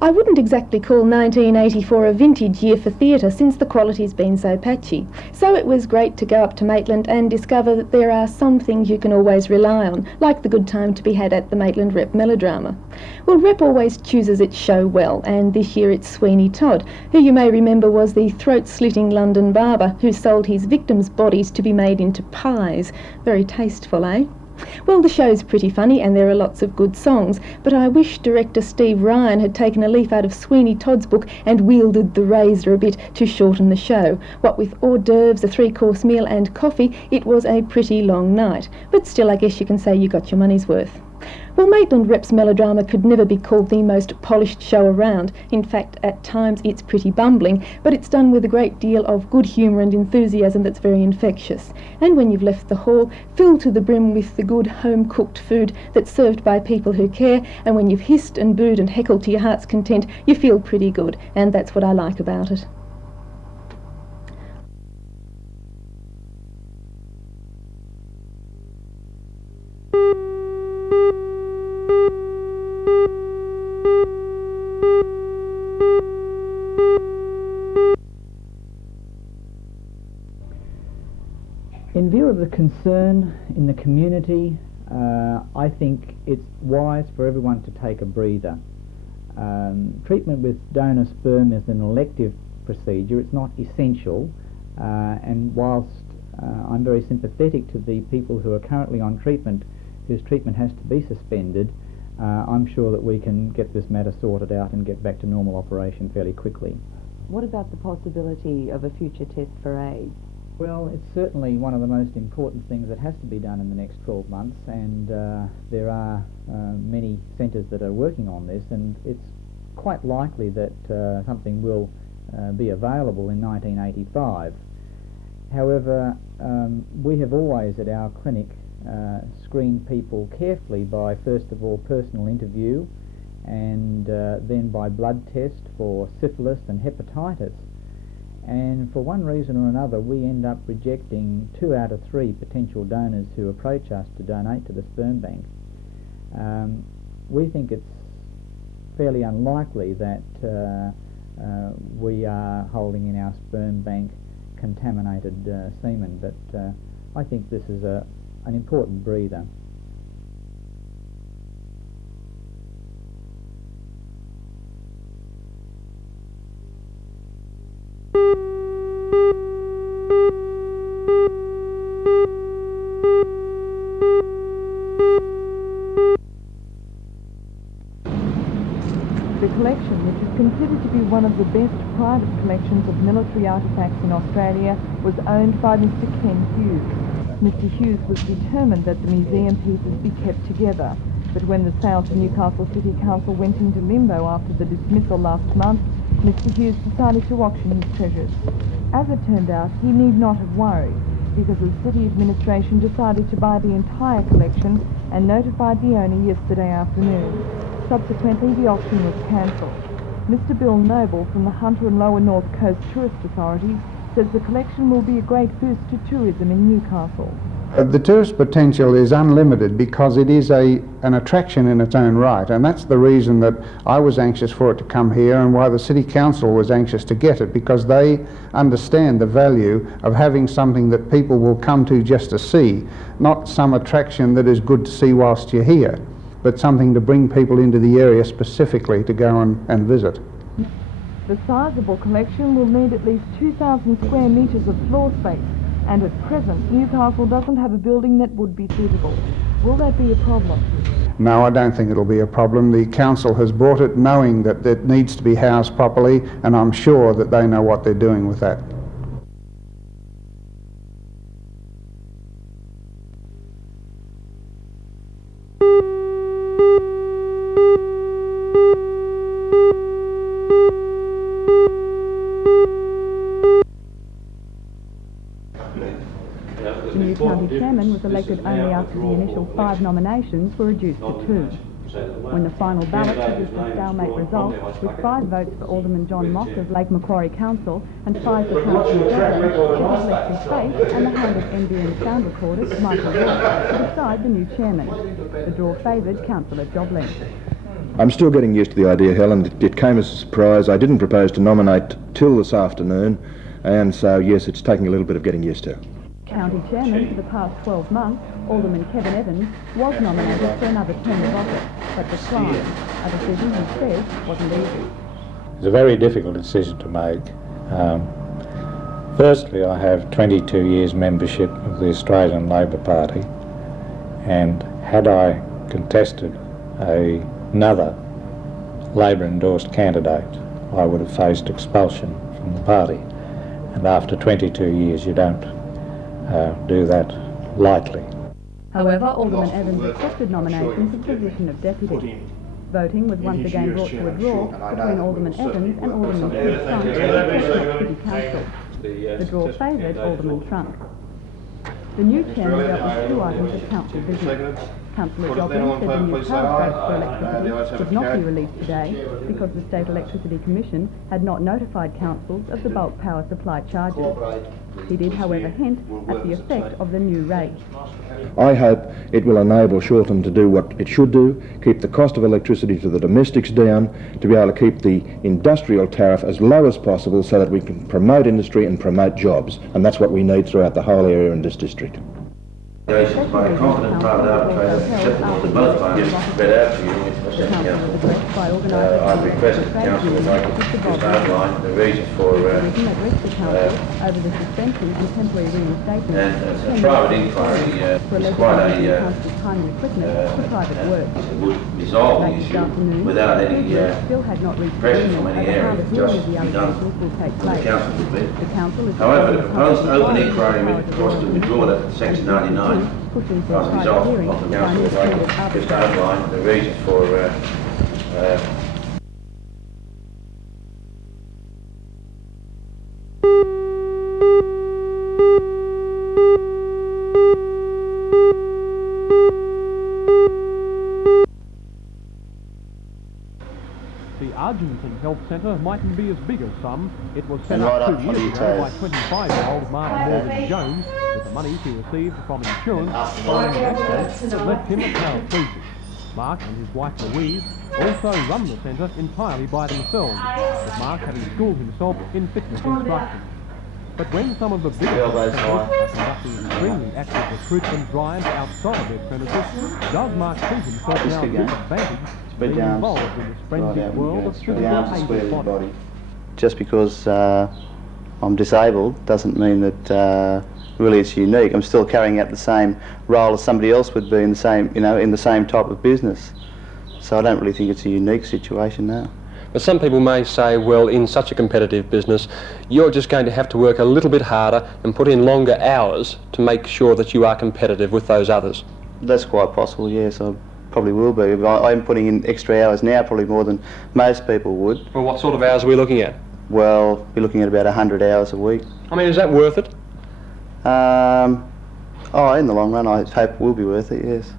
I wouldn't exactly call 1984 a vintage year for theatre since the quality's been so patchy. So it was great to go up to Maitland and discover that there are some things you can always rely on, like the good time to be had at the Maitland Rep melodrama. Well, Rep always chooses its show well, and this year it's Sweeney Todd, who you may remember was the throat-slitting London barber who sold his victims' bodies to be made into pies. Very tasteful, eh? Well, the show's pretty funny and there are lots of good songs, but I wish director Steve Ryan had taken a leaf out of Sweeney Todd's book and wielded the razor a bit to shorten the show. What with hors d'oeuvres, a 3-course meal and coffee, it was a pretty long night. But still, I guess you can say you got your money's worth. Well, Maitland Rep's melodrama could never be called the most polished show around. In fact, at times it's pretty bumbling, but it's done with a great deal of good humour and enthusiasm that's very infectious. And when you've left the hall, filled to the brim with the good home-cooked food that's served by people who care, and when you've hissed and booed and heckled to your heart's content, you feel pretty good, and that's what I like about it. In view of the concern in the community, I think it's wise for everyone to take a breather. Treatment with donor sperm is an elective procedure. It's not essential, and whilst I'm very sympathetic to the people who are currently on treatment, whose treatment has to be suspended, I'm sure that we can get this matter sorted out and get back to normal operation fairly quickly. What about the possibility of a future test for AIDS? Well, it's certainly one of the most important things that has to be done in the next 12 months, and there are many centres that are working on this, and it's quite likely that something will be available in 1985. However, we have always at our clinic screened people carefully by, first of all, personal interview, and then by blood test for syphilis and hepatitis. And for one reason or another, we end up rejecting 2 out of 3 potential donors who approach us to donate to the sperm bank. We think it's fairly unlikely that we are holding in our sperm bank contaminated semen, but I think this is an important breather. The collection, which is considered to be one of the best private collections of military artefacts in Australia, was owned by Mr. Ken Hughes. Mr. Hughes was determined that the museum pieces be kept together, but when the sale to Newcastle City Council went into limbo after the dismissal last month, Mr. Hughes decided to auction his treasures. As it turned out, he need not have worried, because the city administration decided to buy the entire collection and notified the owner yesterday afternoon. Subsequently, the auction was cancelled. Mr. Bill Noble from the Hunter and Lower North Coast Tourist Authority says the collection will be a great boost to tourism in Newcastle. The tourist potential is unlimited because it is an attraction in its own right, and that's the reason that I was anxious for it to come here and why the City Council was anxious to get it, because they understand the value of having something that people will come to just to see, not some attraction that is good to see whilst you're here, but something to bring people into the area specifically to go and visit. The sizable collection will need at least 2,000 square metres of floor space, and at present Newcastle doesn't have a building that would be suitable. Will that be a problem? No, I don't think it'll be a problem. The council has bought it knowing that it needs to be housed properly, and I'm sure that they know what they're doing with that. The new county chairman was elected only after the initial 5 nominations were reduced to 2. When the final ballot produced a stalemate result, with 5 votes for Alderman John Mock of Lake Macquarie Council and 5 for Councillor Joblin, it left his faith and the hand of NBN sound recordist Michael Ross to decide the new chairman. The draw favoured Councillor Joblin. I'm still getting used to the idea, Helen. It came as a surprise. I didn't propose to nominate till this afternoon, and so yes, it's taking a little bit of getting used to. County Chairman for the past 12 months, Alderman Kevin Evans, was nominated for another term of office, but declined, a decision he says wasn't easy. It's a very difficult decision to make. Firstly, I have 22 years membership of the Australian Labor Party, and had I contested another Labor-endorsed candidate, I would have faced expulsion from the party. And after 22 years, you don't do that lightly. However, Alderman Evans accepted nomination for the position of deputy. Voting was once again brought to a draw between Alderman Evans and Alderman Trunk for the City Council. The draw favoured Alderman Trunk. The new chairman dealt with 2 items of council business. Councillor Dobbin said the new tariff rates for electricity should not be released today because the State Electricity Commission had not notified councils of the bulk power supply charges. He did, however, hint at the effect of the new rate. I hope it will enable Shortland to do what it should do, keep the cost of electricity to the domestics down, to be able to keep the industrial tariff as low as possible so that we can promote industry and promote jobs, and that's what we need throughout the whole area in this district. Negotiations by a competent private arbitrator acceptable to both parties read out to you in the Council. I've requested the Council would like to just outline the reasons for over the suspension and temporary reinstatement and a private inquiry for is quite timely quickness for private work. would resolve the issue without any still had not reached pressure from any area, just be done from the Council would be. However, the proposed open inquiry was to withdraw that Section 99 as a result of the Council would like to just outline the reasons for The Argenton Health Centre mightn't be as big as some. It was set up 2 years ago by 25-year-old Mark Morgan Jones with the money he received from insurance following an accident that left him paraplegic. Mark and his wife Louise also run the centre entirely by themselves, with Mark having schooled himself in fitness instruction. But when some of the bigger centres are conducting extremely active recruitment drives outside their premises, does Mark treat himself now at disadvantage being involved in this frenzied world of physical body? Just because I'm disabled doesn't mean that really it's unique. I'm still carrying out the same role as somebody else would be in the same, in the same type of business. So I don't really think it's a unique situation now. But some people may say, well, in such a competitive business, you're just going to have to work a little bit harder and put in longer hours to make sure that you are competitive with those others. That's quite possible, yes. I probably will be. I'm putting in extra hours now, probably more than most people would. Well, what sort of hours are we looking at? Well, we're looking at about 100 hours a week. I mean, is that worth it? In the long run, I hope it will be worth it, yes.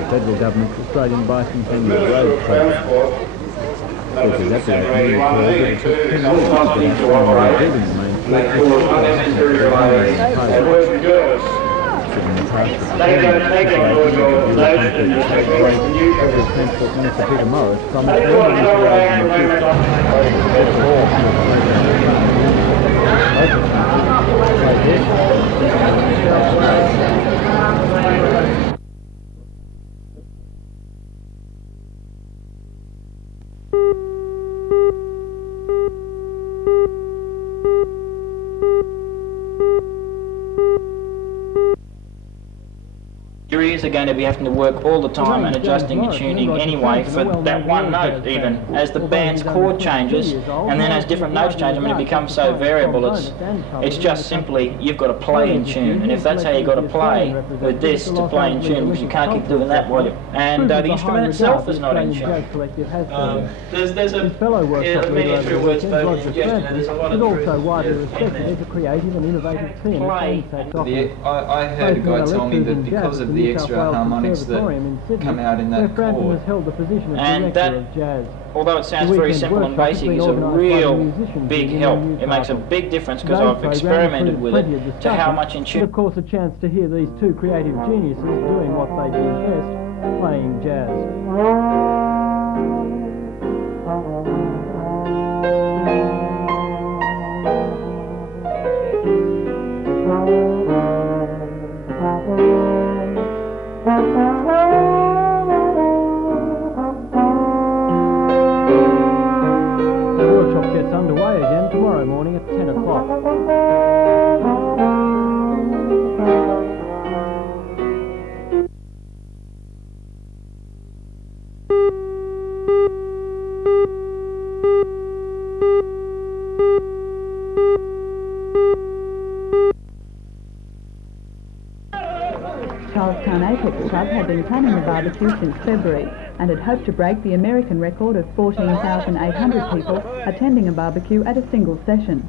The federal government's Australian bicentennial road project. Which is absolutely your ears are going to be having to work all the time and adjusting and tuning anyway for that one note even. As the band's chord changes and then as different notes change, I mean, it becomes so variable, it's just simply you've got to play in tune, and if that's how you've got to play with this to play in tune, because you can't keep doing that while and the instrument itself is not in tune. There's a many true words spoken suggestion, there's a lot of truth also widely respected as a creative and innovative team. I heard a guy tell me that because of the extra harmonics that come out in that chord, and that, although it sounds very simple and basic, is a real big help. It makes a big difference because I've experimented with it to how much in tune. Of course, a chance to hear these two creative geniuses doing what they do best, playing jazz. Underway again tomorrow morning at 10 o'clock. Charlestown Apex Club had been planning the barbecue since February and had hoped to break the American record of 14,800 people attending a barbecue at a single session.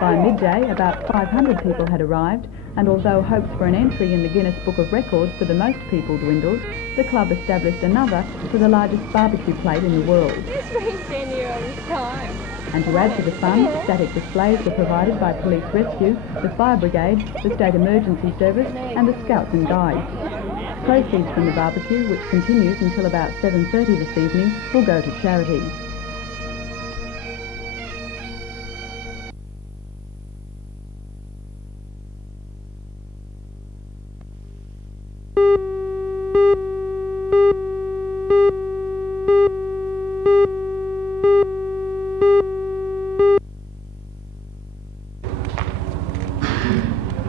By midday, about 500 people had arrived, and although hopes for an entry in the Guinness Book of Records for the most people dwindled, the club established another for the largest barbecue plate in the world. It's been 10 years all this time. And to add to the fun, static displays were provided by Police Rescue, the Fire Brigade, the State Emergency Service and the Scouts and Guides. Proceeds from the barbecue, which continues until about 7:30 this evening, will go to charity.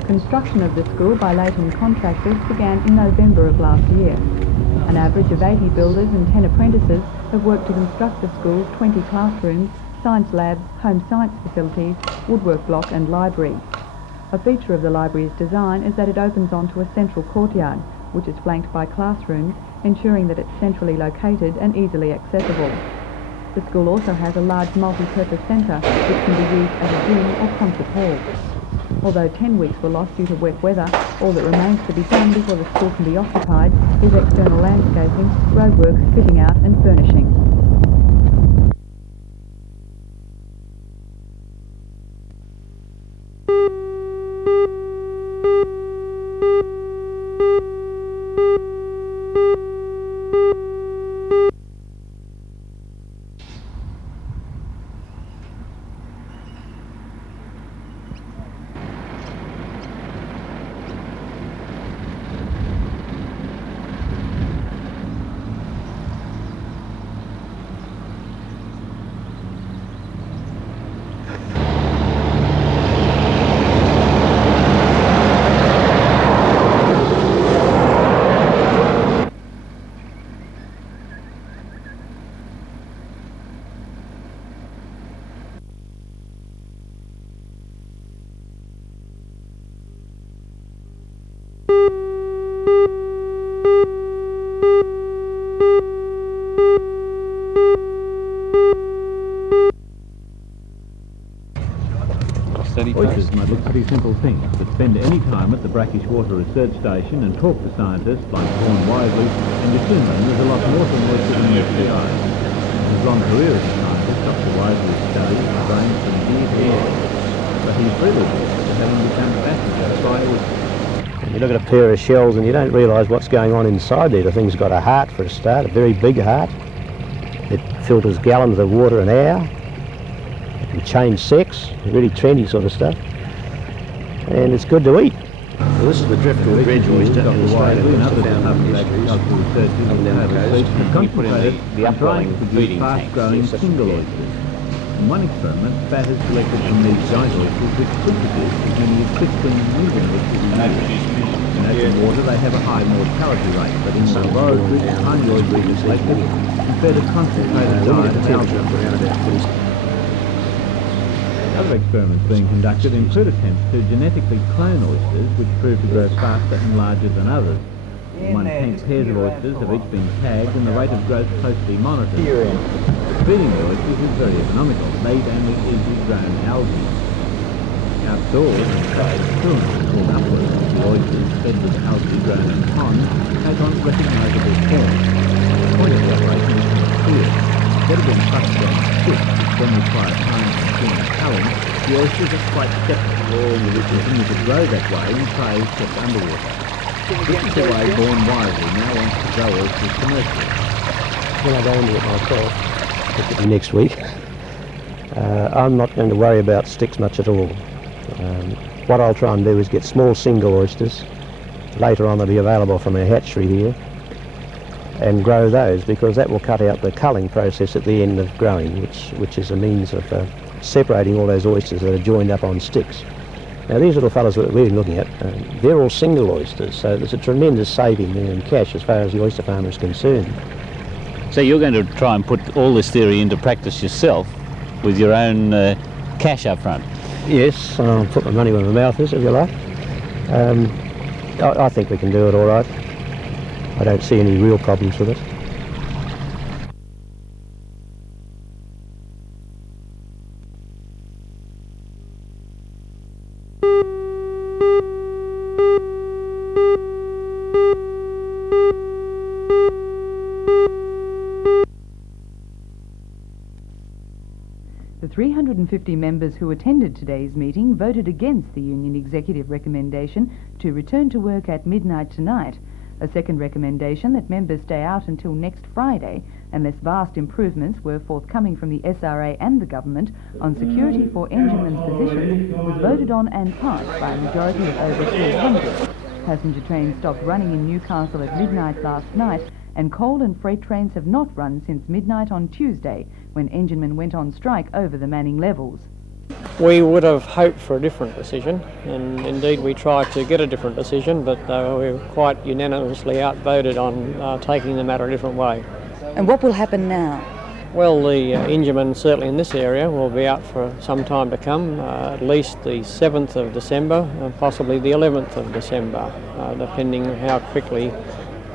Construction of the school by Leighton contractors began in November of last year. An average of 80 builders and 10 apprentices have worked to construct the school's 20 classrooms, science labs, home science facilities, woodwork block and library. A feature of the library's design is that it opens onto a central courtyard, which is flanked by classrooms, ensuring that it's centrally located and easily accessible. The school also has a large multi-purpose centre which can be used as a gym or concert hall. Although 10 weeks were lost due to wet weather, all that remains to be done before the school can be occupied is external landscaping, roadworks, fitting out and furnishing. Oysters might look pretty simple things, but spend any time at the Brackish Water Research Station and talk to scientists like Vaughan Wisely, and you soon learn there's a lot more to oysters than meets the eye. His long career as a scientist, Dr. Wisely studied the brains from deer to eggs, but he's really blessed to having become fascinated by oysters. You look at a pair of shells and you don't realise what's going on inside there. The thing's got a heart for a start, a very big heart. It filters gallons of water an hour. It can change sex, really trendy sort of stuff. And it's good to eat. Well, this is the driftwood dredge oyster in Australia. It's found in fisheries up and down the coast. We put in the upwelling feeding tanks. Single oysters. In one experiment, fat is collected from these giant oysters which could produce as many as 15 million oysters a year. In open water they have a high mortality rate, but in the laboratory tiny oysters are selected and fed a concentrated diet of algae. Other experiments being conducted include attempts to genetically clone oysters which prove to grow faster and larger than others. 1 tank pairs of oysters have each been tagged and the rate of growth closely monitored. Feeding the oysters is very economical. They eat only easily grown algae. Outdoors, coolant is pulled upwards. The oysters fed with algae grown in ponds take on recognisable form. The point of the operation is clear. Instead of being crushed down to sticks, which then require time to skin and culling, the oysters are quite skeptical. They continue to grow that way and prey is kept underwater. This is the way Born Wisely now wants to grow oysters commercially. When I go into it myself, particularly next week, I'm not going to worry about sticks much at all. What I'll try and do is get small single oysters. Later on they'll be available from our hatchery here, and grow those, because that will cut out the culling process at the end of growing, which is a means of separating all those oysters that are joined up on sticks. Now these little fellas that we're looking at, they're all single oysters, so there's a tremendous saving there in cash as far as the oyster farmer is concerned. So you're going to try and put all this theory into practice yourself with your own cash up front? Yes, I'll put my money where my mouth is, if you like. I think we can do it all right. I don't see any real problems with it. The 350 members who attended today's meeting voted against the union executive recommendation to return to work at midnight tonight. A second recommendation that members stay out until next Friday unless vast improvements were forthcoming from the SRA and the government on security for enginemen's positions was voted on and passed by a majority of over 300. Passenger trains stopped running in Newcastle at midnight last night, and coal and freight trains have not run since midnight on Tuesday, when enginemen went on strike over the manning levels. We would have hoped for a different decision, and indeed we tried to get a different decision, but we were quite unanimously outvoted on taking the matter a different way. And what will happen now? Well, the enginemen, certainly in this area, will be out for some time to come, at least the 7th of December and possibly the 11th of December, depending how quickly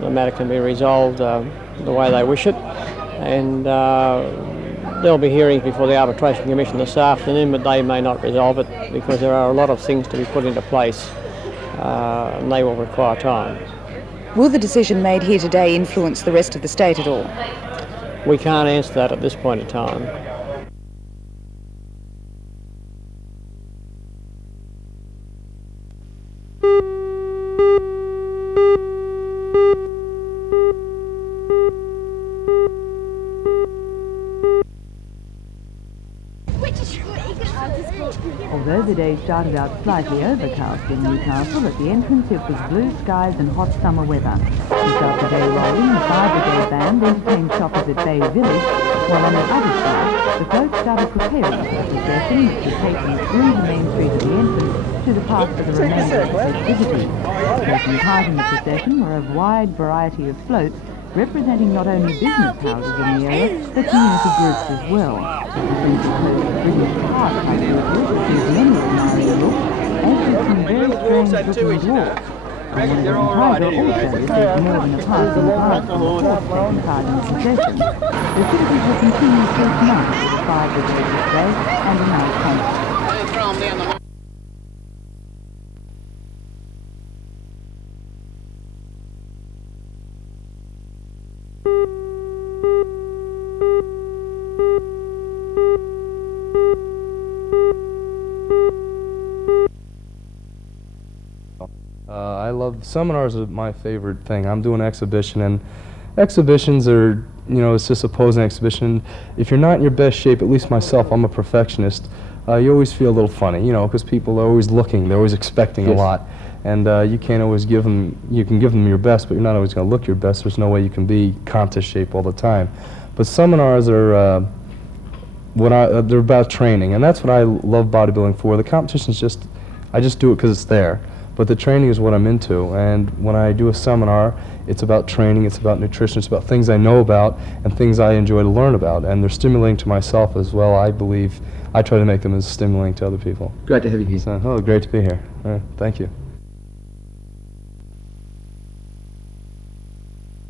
the matter can be resolved the way they wish it. And there'll be hearings before the Arbitration Commission this afternoon, but they may not resolve it because there are a lot of things to be put into place and they will require time. Will the decision made here today influence the rest of the state at all? We can't answer that at this point in time. Although the day started out slightly overcast in Newcastle, at the entrance it was blue skies and hot summer weather. To start the day rolling, the Fire Brigade band entertained shoppers at Bay Village, while on the other side, the folks started preparing for the procession which would take them through the main street of the entrance to the park for the remainder of the festivities. Taking part in the procession were a wide variety of floats representing not only business houses in the area, but community groups as well. The central coast of British Park type vehicles received many admiring looks, as did some very strange-looking dwarfs. And one of the tiger also received more than a passing glance from the horse taking part in the procession. The citizens will continue through tonight with a fire brigade display and a night concert. Seminars are my favorite thing. I'm doing an exhibition, and exhibitions are, you know, it's just a posing exhibition. If you're not in your best shape, at least myself, I'm a perfectionist, you always feel a little funny, you know, because people are always looking, they're always expecting a lot, and you can't always give them, you can give them your best, but you're not always going to look your best. There's no way you can be contest shape all the time. But seminars are they're about training, and that's what I love bodybuilding for. The competition's just, I just do it because it's there. But the training is what I'm into, and when I do a seminar, it's about training, it's about nutrition, it's about things I know about and things I enjoy to learn about, and they're stimulating to myself as well. I believe I try to make them as stimulating to other people. Great to have you here. So, oh, great to be here. Thank you.